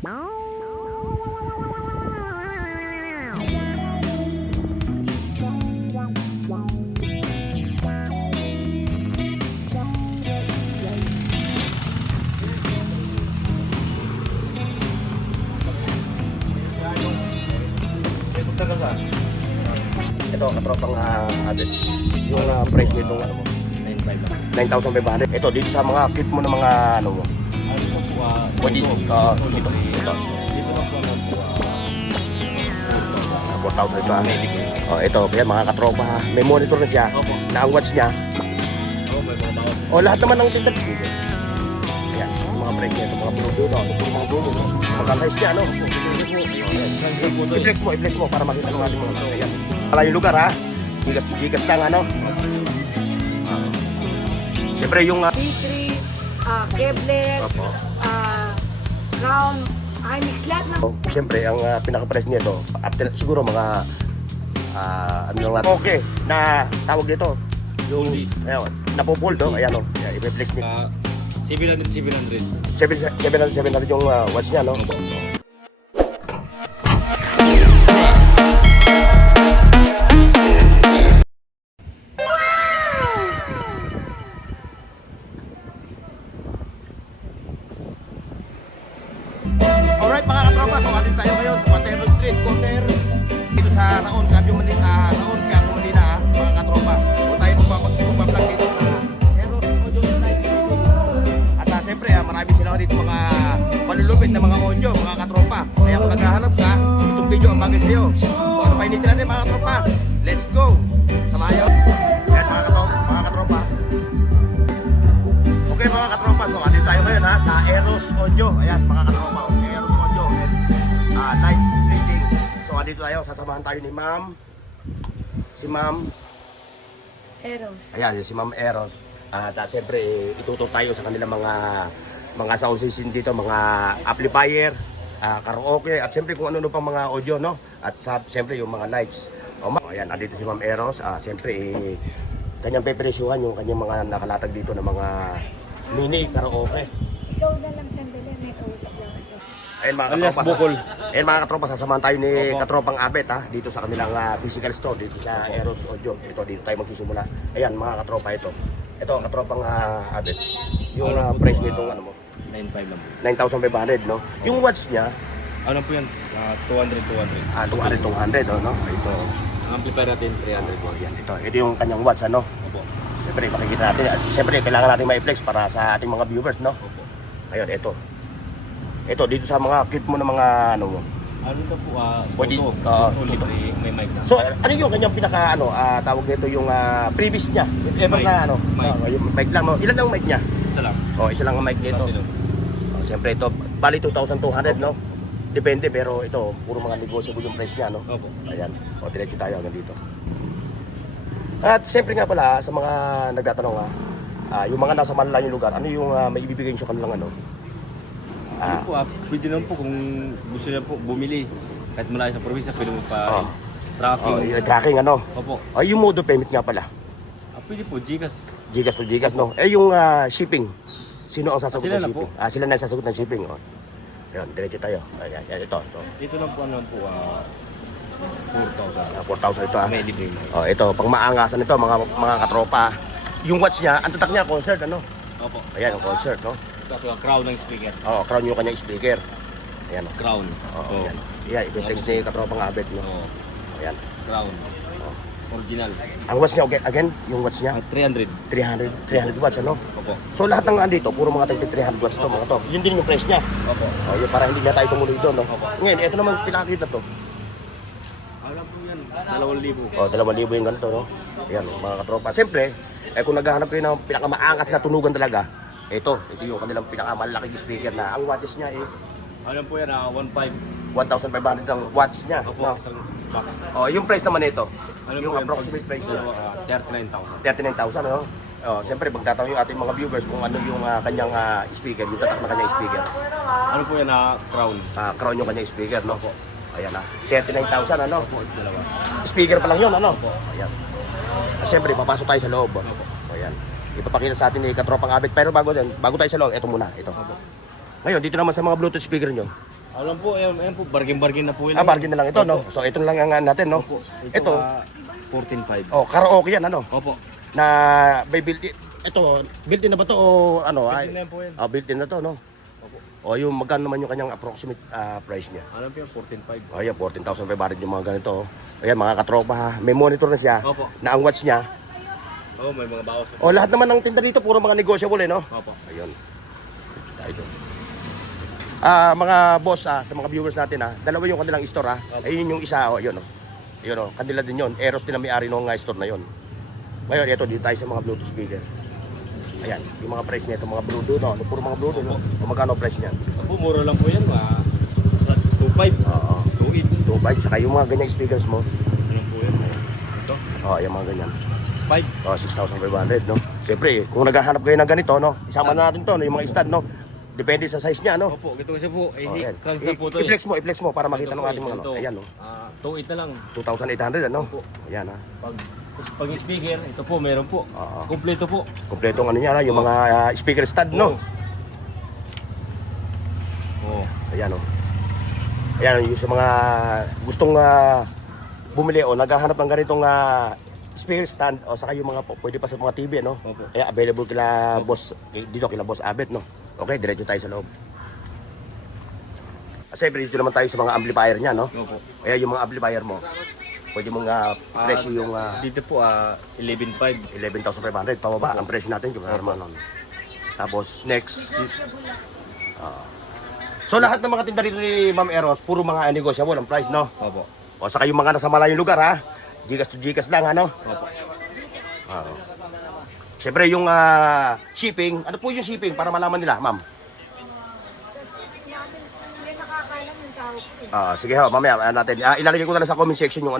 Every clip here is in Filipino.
Ito, katropang added. Yung price nito, ano mo? 9,500. Ito, dito sa mga kit mo ng mga ano mo. Pwede, dito. Ito. 4,000 ito. Ito, yan mga katropa ha. May monitor na siya. Na ang watch niya. Lahat naman ng tindahan. Ayan, mga price niya. Ito, mga Bluetooth. Ito, mga Bluetooth. Magka-size niya, ano? I-flex mo para makita ng ating mga. Ayan. Pala yung lugar ha. Gigas lang, ano? Siyempre yung B3, Kevlar, Crown, mix lahat na. Siyempre ang pinaka-price nito after siguro mga ano lang natin. Okay, na tawag dito yung ayun, napo-fold do. Ayan oh. I-flex nito. 700. 700 yung watch niya, no? Alright mga katropa, so atin tayo ngayon sa Matero Street Corner dito sa Raon, Cambio Manila, mga katropa. So tayo magpapag dito sa Eros Audio Live. At siyempre, marami sila dito mga malulupit na mga audio, mga katropa. Kaya kung naghahanap ka, itong video ang bagay sa'yo. So ano pa initin natin mga katropa? Let's go! Samayo! Ayan mga katropa. Okay mga katropa, so atin tayo ngayon ha sa Eros Audio. Ayan mga katropa, Eros Audio and Nights Trading. So andito tayo, sasamahan tayo ni Ma'am. Si Ma'am Eros. Ayan, si Ma'am Eros. At siyempre, ituto tayo sa kanilang mga sound system dito, mga amplifier, karaoke, at siyempre kung ano pang mga audio, no? At siyempre yung mga lights. Ayan, andito si Ma'am Eros. Siyempre, kanyang pepresyuhan yung kanyang mga nakalatag dito ng mga mini karaoke. Ikaw na lang sandali, may kausap lang ako. Ayan mga Alias katropa, Bukol. ayan mga katropa, sasamahan tayo ni Katropang Abet ha, dito sa kanilang physical store, dito sa Eros Audio. Dito tayo magsisimula. Ayan mga katropa, ito ang Katropang Abet. Yung price nito, ano mo? 9.5 lang po. 9,500, no? Yung watch niya, Ano po yan? 200. 200, no? Ito, Ang amplifier natin 300 watts. yan, ito yung kanyang watch, ano? Opo. Siyempre, makikita natin. At siyempre, kailangan natin ma-flex para sa ating mga viewers, no? Opo. Ayun, ito. Ito, dito sa mga kit mo ng mga, ano mo. Ano ito po? Pwede, Libre, may mic na. So, ano yung kanyang pinaka, tawag nito yung previous niya? If ever Mic. na, Mic. yung mic lang, no? Ilan ang mic niya? Isa lang. Isa lang ang mic nito. Siyempre, ito, bali 2,200, no? Depende, pero ito, puro mga negotiable yung price niya, no? Opo. Ayan, diretso tayo hanggang dito. At siyempre nga pala, sa mga nagtatanong yung mga nasa malalayong lugar, ano yung may ibibigay nyo sa kanilang ano? Ano po, pwede naman po kung gusto niya po bumili. Kahit malayo sa probinsya, pwede mo pa tracking. Yung tracking, ano? Opo. Yung mode of payment nga pala. Pwede po, Gcash. Gcash to Gcash, no? Yung shipping, sino ang sasagot Sila ng na shipping? Sila na sasagot ng shipping, oh. Ayun, diretso tayo. Ayan, ito. Dito lang po, ano po, 4,000. 4,000 ito, May libre. ito, pang maangasan ito, mga katropa. Yung watch niya, ang tatak niya, concert, ano? Opo. Ayan, ang concert, no? Tapos crown ng speaker. Crown yung kanyang speaker. Ayan, oh. Crown. Ayan. Ayan, i-flex ni katropang Abet, no? Oo. Ayan. Crown. Original. Ang watch niya, again, yung watch niya, 300. 300 watts, ano? Opo. So lahat ng andito, puro mga 300 watts to, mga to. Yun din yung price niya. Opo. Yung para hindi na tayo tumuloy doon, no? Opo. Ngayon, ito naman pinakita to. Alam po yan. 2,000. 2,000 yung ganito, no? Ayan, mga katropa. Siyempre, kung naghahanap kayo ng pinakamaangas na tunugan talaga, ito yung kanilang pinakamalaking speaker na ang wattage niya is Alam po yan, 1.5. 1,500 ang watts niya. Opo, No? isang box. Yung price naman nito, Ano yung po yan, approximate price niya, 39,000. 39,000, ano? Siyempre, magtatanong yung ating mga viewers kung ano yung kanyang speaker, yung tatak na kanyang speaker. Ano po yan, crown? Crown yung kanyang speaker, no? Ayan, 39,000, ano? Opo, ito dalawa. Speaker pa lang yun, ano? Ayan. Siyempre, papasok tayo sa loob. Opo. Ayan. Ipapakita sa atin ni Katropang Abet. Pero bago tayo sa loob, ito muna, ito. Opo. Ngayon, dito naman sa mga Bluetooth speaker nyo, Alam po, ayan po, bargain na po yun. Bargain na lang ito, no? So, ito lang ang natin, no? Opo. Ito. 14.5. Oh, karaoke yan, ano? Opo. Na may built-in. Ito, built-in na ba to o ano? Built-in na yan po yan. Built-in na to, no? Opo. O, yung magkano naman yung kanyang approximate price niya? Alam po yan, 14.5. O, yan, 14,500 yung mga ganito. O, yan, mga katropa, ha? May monitor na siya. Opo. Na ang watch niya. Oo, may mga bawas po. O, lahat naman ng tinda dito, puro mga negotiable, no? Opo. Ayun. Ito tayo doon. Mga boss, sa mga viewers natin, dalawa yung kanilang store, ayun yung isa, yun, Yun, kanila din yun. Eros din ang may-ari ng store na yun. Ngayon, ito, dito tayo sa mga Bluetooth speaker. Ayan, yung mga price nito, mga Bluetooth, no? Puro mga Bluetooth, no? Kung magkano price niyan? Opo, mura lang po yan, sa 2.5. Oo. 2.8. 2.5, saka yung mga ganyang speakers mo. Ano po yan? Ito, Yung mga ganyan. 6.5. 6,500, no? Siyempre, kung naghahanap kayo ng ganito, no? Isama na natin to, no? Yung mga stand, no? Depende sa size niya, no? Opo, ito kasi po, Ayan. kansa po ito I-flex mo para makita ng ating mga, no? Ayan, no? 2.8 na lang. 2,800, ano? Opo. Ayan, ha? Pag speaker, ito po, meron po. Oo. Kompleto po. Kompletong ano niya, yung mga speaker stand, no? Oo. Ayan, oh. Ayan, yung sa mga gustong bumili o naghahanap ng ganitong speaker stand o saka yung mga pwede pa sa mga TV, no? Opo. Available kila boss, dito kila boss Abet, no? Okay, diretso tayo sa loob. Siyempre, dito naman tayo sa mga amplifier niya, no? Opo. Kaya yung mga amplifier mo, pwede mong presyo yung Dito po, 11.5. 11,500, pababa ang presyo natin. Tapos, next. So, lahat ng mga tinda dito ni Ma'am Eros, puro mga negotiable ang price, no? Opo. O, saka yung mga nasa malayong lugar, ha? Gigas to gigas lang, ano? Opo. Siyempre, yung shipping, ano po yung shipping para malaman nila, ma'am? Hindi nakakaalam yung tao ko. Sige ho, mamaya natin. Ilalagay ko na lang sa comment section yung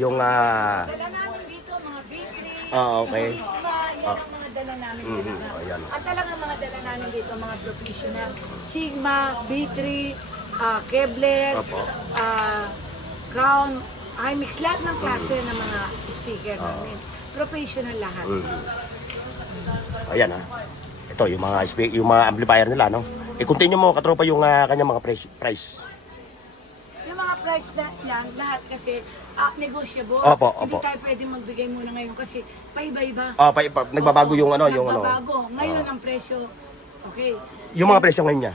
yung Dala namin dito, mga bakery, okay. Sigma, yan ang mga dala namin dito. Ayan. At talagang mga dala namin dito, mga professional. Sigma, bakery, Kevlar, Opo. Crown, iMix, lahat ng klase ng mga speaker namin. Professional lahat. Ayan, ha. Ito, yung mga amplifier nila, no? I-continue mo, katropa, yung kanyang mga price. Yung mga price na yan, lahat kasi negotiable. Opo, Hindi opo. tayo pwede magbigay muna ngayon kasi paiba-iba. Nagbabago yung yung Nagbabago. Ngayon ang presyo, okay. yung mga presyo ngayon niya.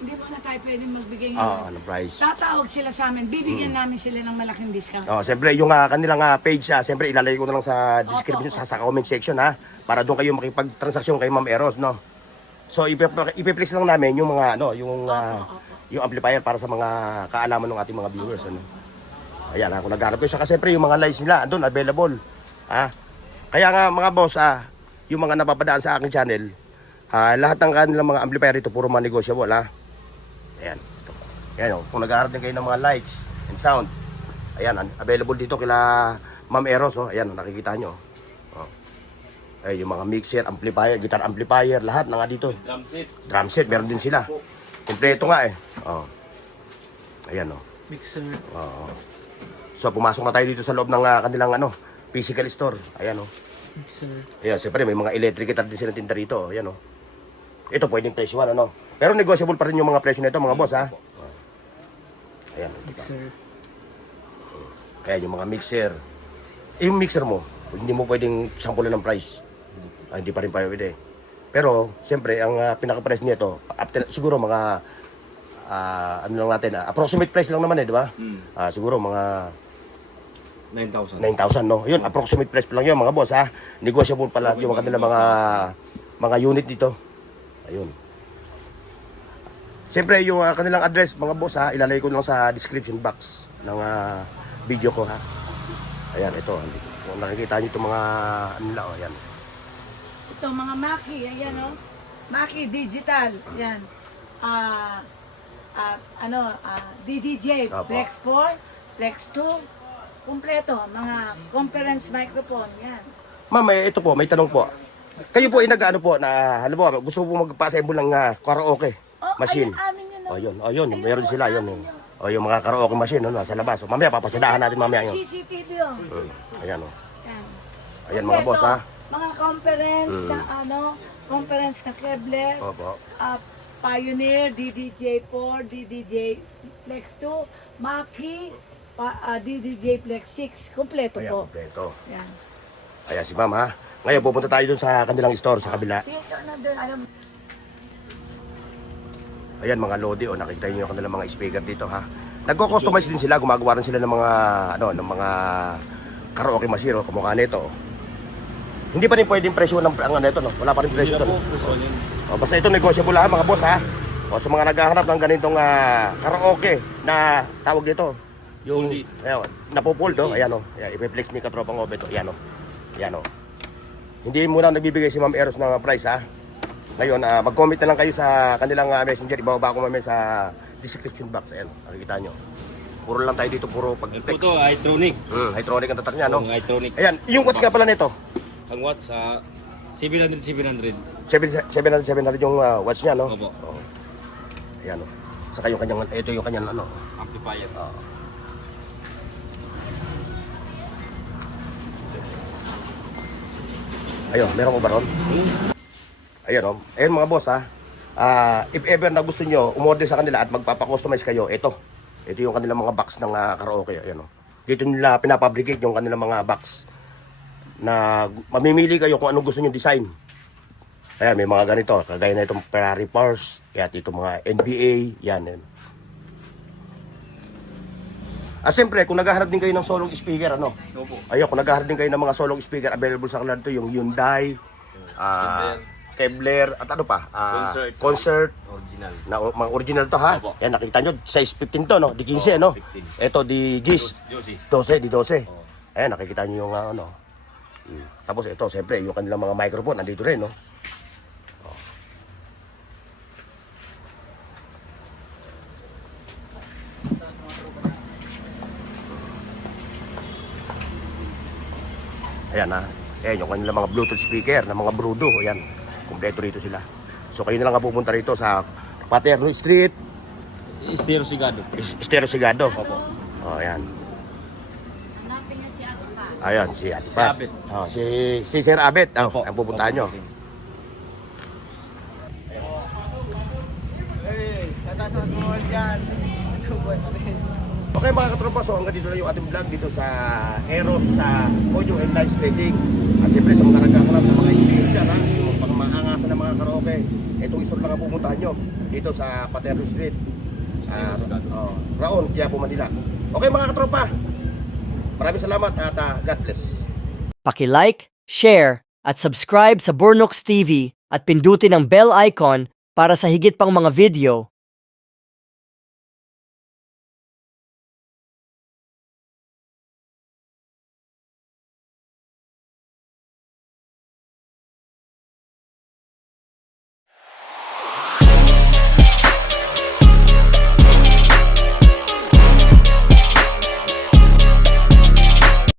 Hindi mo na tayo pwede magbigay ngayon. Ano price? Tatawag sila sa amin, bibigyan namin sila ng malaking discount. Siyempre, yung kanilang page, siyempre, ilalagay ko na lang sa description, sa comment section, ha? Para doon kayo makipag-transaksyon kay Ma'am Eros, no? So, ipiplex lang namin yung mga, yung amplifier para sa mga kaalaman ng ating mga viewers, ano? Ayan, kung naghanap ko, saka siyempre, yung mga lights nila, doon, available, ha? Kaya nga, mga boss, yung mga napapadaan sa aking channel, lahat ng kanilang mga amplifier ito, puro mga negotiable, ha? Ayan, ito. Ayan, kung naghahanap din kayo ng mga lights and sound, ayan, available dito kila Ma'am Eros, ayan, nakikita nyo. Ay, yung mga mixer, amplifier, guitar amplifier, lahat na nga dito. Drum set. Drum set, meron din sila. Kompleto nga Ayan, Mixer. So, pumasok na tayo dito sa loob ng kanilang physical store. Ayan, Mixer. Ayan, siyempre may mga electric guitar din sila tinda rito. Ayan, Ito pwedeng presyohan, Pero negotiable pa rin yung mga presyo nito, mga boss, ha? Ayan, Mixer. Ayan, yung mga mixer. Yung mixer mo, hindi mo pwedeng sampulan ng price. Hindi pa rin pwede. Pero, siyempre, ang pinaka-price nito, siguro mga, ano lang natin, approximate price lang naman di ba? Siguro mga 9,000. 9,000, no? Yun, approximate price pa lang yun, mga boss, ha? Negotiable pala yung kanila mga unit dito. Ayun. Siyempre, yung kanilang address, mga boss, ilalagay ko lang sa description box ng video ko, ha? Ayan, ito. Kung nakikita nyo itong mga, ayan. Ito, mga Maki, ayan, Maki Digital, yan. DDJ, Opo. Flex 4, Flex 2, kumpleto, mga conference microphone, yan. Ma'am, ito po, may tanong po. Kayo po ay nag-ano po, halimbawa, gusto po magpa-assemble ng karaoke machine. Ayun, amin yun, Yun, meron sila, yun. Yung mga karaoke machine, sa labas. So, mamaya, papasadahan natin mamaya yun. CCTV, Ayan, Yan. Ayan, mga boss, Mga conference na, conference na Kevlar, Opo. Pioneer, DDJ4, DDJ Flex 2, Maki, DDJ Flex 6. Kompleto Ayan, po. kompleto. Yan. Ayan si ma'am ha. Ngayon pupunta tayo dun sa kanilang store sa kabila. Nandun, alam, Ayan mga Lodi, nakikita niyo yung kanilang mga speaker dito ha. Nagko-customize din sila, gumagawa rin sila ng mga ng mga karaoke machine kamukha nito. Hindi pa rin pwedeng presyo ng ang nito no. Wala pa rin presyo Hindi na to. po, presyo yun. Basta ito negosyable ha mga boss ha. O sa mga naghahanap ng ganitong karaoke na tawag dito. Yung Fully. ayun, napupul do. Ayan o. Ayan, i-flex ni Katropang Obe to. Ayan o. Ayan o. Hindi muna nagbibigay si Ma'am Eros ng price ha. Ngayon, mag-comment na lang kayo sa kanilang messenger. Ibababa ko mamaya sa description box. Ayan, nakikita nyo. Puro lang tayo dito, puro Yan po pag-text. to, Itronic. Hytronic ang tatak niya, no? Ang Itronic. Ayan, yung watts nga pala nito. Ang watts sa 700. 700 yung watts niya, no? Opo. Oo. Ayan, no? Saka yung kanyang, ito yung kanyang, ano? Amplifier. Ayun, meron ko ba ron? Ayan, no? Ayan mga boss, ha? If ever na gusto nyo, umorder sa kanila at magpapakustomize kayo, ito. Ito yung kanilang mga box ng karaoke. Ayan, no? Dito nila pinapabricate yung kanilang mga box na mamimili kayo kung anong gusto nyo design. Ayan, may mga ganito. Kagaya na itong Ferrari Pars. Kaya ito mga NBA. Yan. Siyempre, kung naghahanap din kayo ng solong speaker, ano? Opo. Ayun, kung naghahanap din kayo ng mga solong speaker, available sa kanila ito, yung Hyundai, Kevlar, at ano pa? Concert. Original. Na, mga original to ha. Opo. Yan, nakita nyo, size 15 to, no? Di 15, no? 15. Ito, di Gis. Josie. 12, di 12. Ayan, nakikita nyo yung ano. Tapos ito, siyempre, yung kanilang mga microphone, nandito rin, no? Ayan ha. Ayan yung kanilang mga Bluetooth speaker na mga Brudo. Ayan. Kompleto rito sila. So kayo na lang pupunta rito sa Paterno Street, Estero Sigado. Estero Sigado. Oh, ayan. Ayan, si Ate Pat. Abet. Oh, si Sir Abet. Oh, Opo. ang pupuntahan nyo. Okay mga katropa, so hanggang dito na yung ating vlog dito sa Eros sa Audio and Live Trading. At siyempre sa mga nagkakarap ng mga engineer dyan, yung pang maangasan ng mga karaoke, itong store lang ang pupuntahan nyo dito sa Paterno Street. Raon, Quiapo, Manila. Okay mga katropa, maraming salamat at God bless. Paki-like, share, at subscribe sa Bornox TV at pindutin ang bell icon para sa higit pang mga video